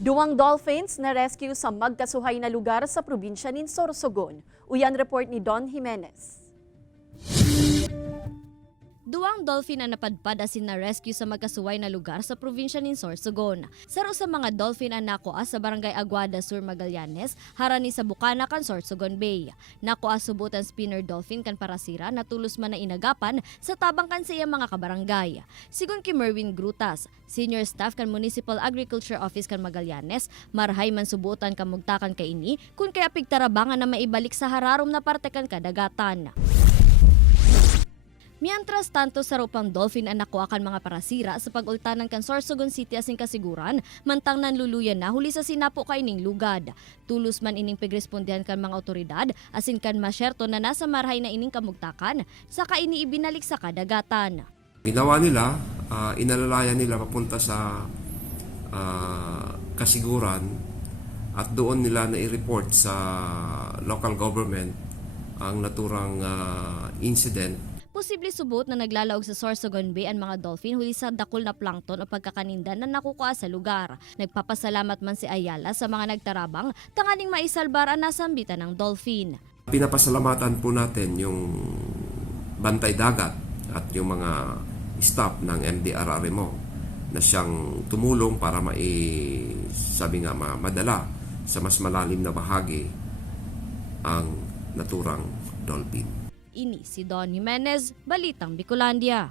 Duwang dolphins na rescue sa magkasuhay na lugar sa probinsya ng Sorsogon. Uyan report ni Don Jimenez. Duwang dolphin ang napadpad asin na rescue sa magkasuway na lugar sa probinsya ng Sorsogon. Saro sa mga dolphin ang nakuha sa barangay Aguada Sur, Magallanes, harani sa Bukana kan Sorsogon Bay. Nakuha subutan spinner dolphin kan parasira na tulos man na inagapan sa tabang kan sa iyang mga kabarangay. Sigon kay Merwin Grutas, senior staff kan Municipal Agriculture Office kan Magallanes, marhay man subutan kamugtakan kay ini kun kay apig tarabangan na maibalik sa hararom na parte kan kadagatan. Mientras tanto, sa rupang dolphin ang nakuha kan mga parasira sa pag-ultanan kan Sorsogon City asing kasiguran, mantang nanluluyan na huli sa sinapo kaining lugad. Tulos man ining pagrespondihan kan mga otoridad, asin kan masyerto na nasa marhay na ining kamugtakan, saka ini ibinalik sa kadagatan. Ginawa nila, inalalayan nila papunta sa kasiguran at doon nila na-report sa local government ang naturang incident. Posible subot na naglalaog sa Sorsogon Bay ang mga dolphin huli sa dakol na plankton o pagkakanindan na nakukuha sa lugar. Nagpapasalamat man si Ayala sa mga nagtarabang tanganing maisalbar ang nasambitan ng dolphin. Pinapasalamatan po natin yung bantay dagat at yung mga staff ng MDRRMO na siyang tumulong para madala sa mas malalim na bahagi ang naturang dolphin. Ini si Don Jimenez, Balitang Bicolandia.